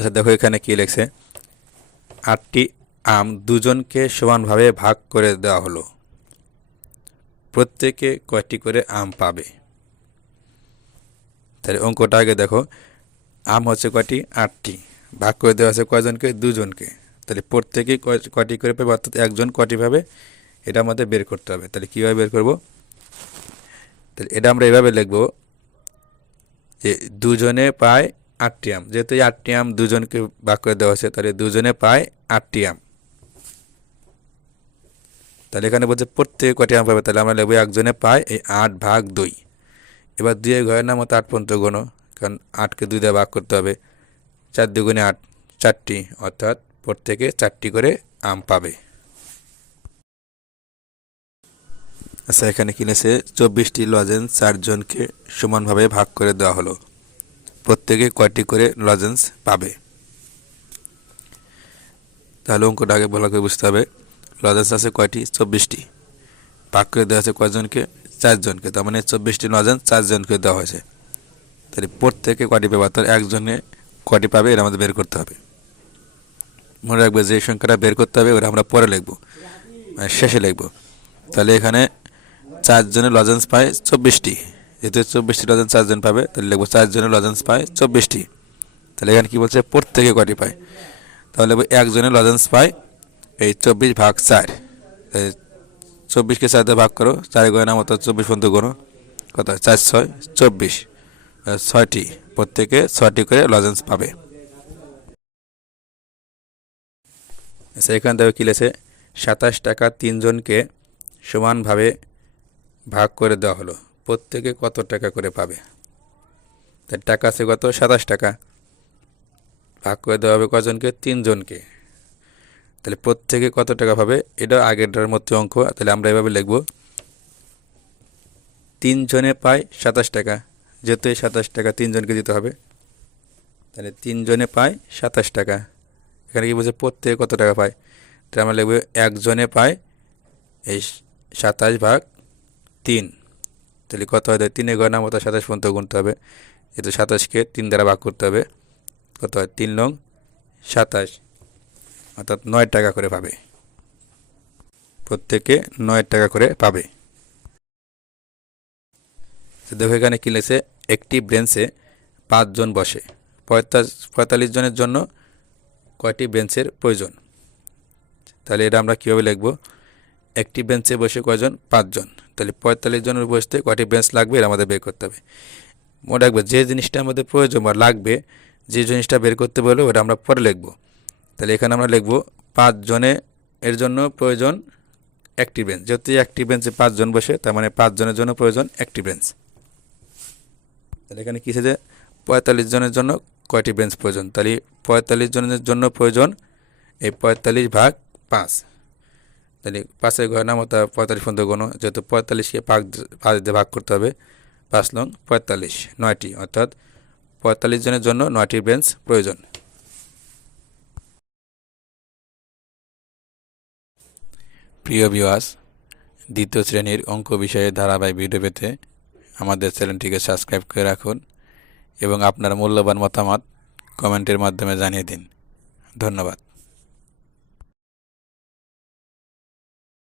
আচ্ছা দেখো এখানে কি লেখছে? আটটি আম দুজনকে সমানভাবে ভাগ করে দেওয়া হলো। প্রত্যেকে কয়টি করে আম পাবে? তাহলে অঙ্কটা আগে দেখো। আম হচ্ছে কয়টি? আটটি। ভাগ করে দেওয়া হচ্ছে কয়জনকে? দুজনকে। তাহলে প্রত্যেকে কয়- কয়টি করে পাবে? অর্থাৎ একজন কয়টি পাবে? এটা আমাদের বের করতে হবে। তাহলে কীভাবে বের করব? তাহলে এটা আমরা এভাবে লিখব যে দুজনে পায় আটটি আম যেহেতু এই আটটি আম দুজনকে ভাগ করে দেওয়া হয়েছে, তাহলে দুজনে পায় আটটি আম তাহলে এখানে বলছে প্রত্যেকে কটি আম পাবে? তাহলে আমরা লিখব একজনে পায় এই আট ভাগ দুই। এবার দুই ঘরের নাম মতো আট পর্যন্ত গণো কারণ আটকে দুই দিয়ে ভাগ করতে হবে। চার দুগুণে আট, চারটি, অর্থাৎ প্রত্যেকে চারটি করে আম পাবে। আচ্ছা এখানে কিনেছে চব্বিশটি লজেন্স চারজনকে সমানভাবে ভাগ করে দেওয়া হলো। প্রত্যেকে কয়টি করে লজেন্স পাবে? তাহলে অঙ্কটা আগে ভালো করে বুঝতে হবে। লজেন্স আছে কয়টি? চব্বিশটি। পাক করে দেওয়া আছে কয়জনকে? চারজনকে। তার মানে চব্বিশটি লজেন্স চারজনকে দেওয়া হয়েছে। তাহলে প্রত্যেকে কয়টি পাবে? অর্থাৎ একজনে কয়টি পাবে? এটা আমাদের বের করতে হবে। মনে রাখবে যে সংখ্যাটা বের করতে হবে, ওটা আমরা পরে লিখব। মানে শেষে লিখব। তাহলে এখানে চারজনের লজেন্স পায় চব্বিশটি। যেহেতু চব্বিশটি লজেন্স চারজন পাবে, তাহলে লিখব চারজনের লজেন্স পায় চব্বিশটি। তাহলে এখানে কী বলছে? প্রত্যেকে কটি পায়? তাহলে লিখব একজনের লজেন্স পায়, এই চব্বিশ ভাগ চার। চব্বিশকে চার দিয়ে ভাগ করো, চার গয় নাম অর্থাৎ চব্বিশ পর্যন্ত করো কত চার, ছয়, চব্বিশ। ছয়টি, প্রত্যেকে ছয়টি করে লজেন্স পাবে। আচ্ছা এখান থেকে কী লেছে সাতাশ টাকা তিনজনকে সমানভাবে ভাগ করে দেওয়া হলো। প্রত্যেকে কত টাকা করে পাবে? তার টাকা আছে কত? সাতাশ টাকা। ভাগ করে দেওয়া হবে কজনকে? তিনজনকে। তাহলে প্রত্যেকে কত টাকা পাবে? এটা আগেরটার মধ্যে অঙ্ক। তাহলে আমরা এভাবে লিখব। তিনজনে পায় সাতাশ টাকা। যেহেতু এই সাতাশ টাকা তিনজনকে দিতে হবে। তাহলে তিনজনে পায় সাতাশ টাকা। এখানে কি বলছে? প্রত্যেকে কত টাকা পায়? তাহলে আমরা লিখব একজনে পায় এই সাতাশ ভাগ তিন। তাহলে কত হয়? তাহলে তিনে গণনা মতো সাতাশ পর্যন্ত গুনতে হবে। যেহেতু সাতাশকে তিন দ্বারা ভাগ করতে হবে। কত হয়? তিন নং সাতাশ। অর্থাৎ নয় টাকা করে পাবে। প্রত্যেকে নয় টাকা করে পাবে। দেখো এখানে কী লেগেছে একটি ব্রেঞ্চে পাঁচজন বসে। পঁয়তাল্লিশ জনের জন্য কয়টি বেঞ্চের প্রয়োজন? তাহলে এটা আমরা কীভাবে লিখব? একটি বেঞ্চে বসে কয়জন? পাঁচজন। তাহলে পঁয়তাল্লিশ জনের বসতে কয়টি বেঞ্চ লাগবে এটা আমাদের বের করতে হবে। মনে রাখবে যে জিনিসটা আমাদের প্রয়োজন বা লাগবে, যে জিনিসটা বের করতে বলবে ওটা আমরা পরে লিখব। তাহলে এখানে আমরা লিখব পাঁচজনে এর জন্য প্রয়োজন একটি বেঞ্চ যেহেতু একটি বেঞ্চে পাঁচজন বসে, তার মানে পাঁচজনের জন্য প্রয়োজন একটি বেঞ্চ তাহলে এখানে কী যে পঁয়তাল্লিশ জনের জন্য কয়টি বেঞ্চ প্রয়োজন? তাহলে পঁয়তাল্লিশ জনের জন্য প্রয়োজন এই পঁয়তাল্লিশ ভাগ পাঁচ। তাহলে পাঁচের ঘর নাম অর্থাৎ পঁয়তাল্লিশ পর্যন্ত গণ যেহেতু পঁয়তাল্লিশকে ভাগ পাঁচ দিয়ে ভাগ করতে হবে, পাঁচ লং পঁয়তাল্লিশ, নয়টি, অর্থাৎ পঁয়তাল্লিশ জনের জন্য নয়টি বেঞ্চ প্রয়োজন। প্রিয় ভিওয়াস দ্বিতীয় শ্রেণির অঙ্ক বিষয়ে ধারাবাহিক ভিডিও পেতে আমাদের চ্যানেলটিকে সাবস্ক্রাইব করে রাখুন এবং আপনার মূল্যবান মতামত কমেন্টের মাধ্যমে জানিয়ে দিন। ধন্যবাদ।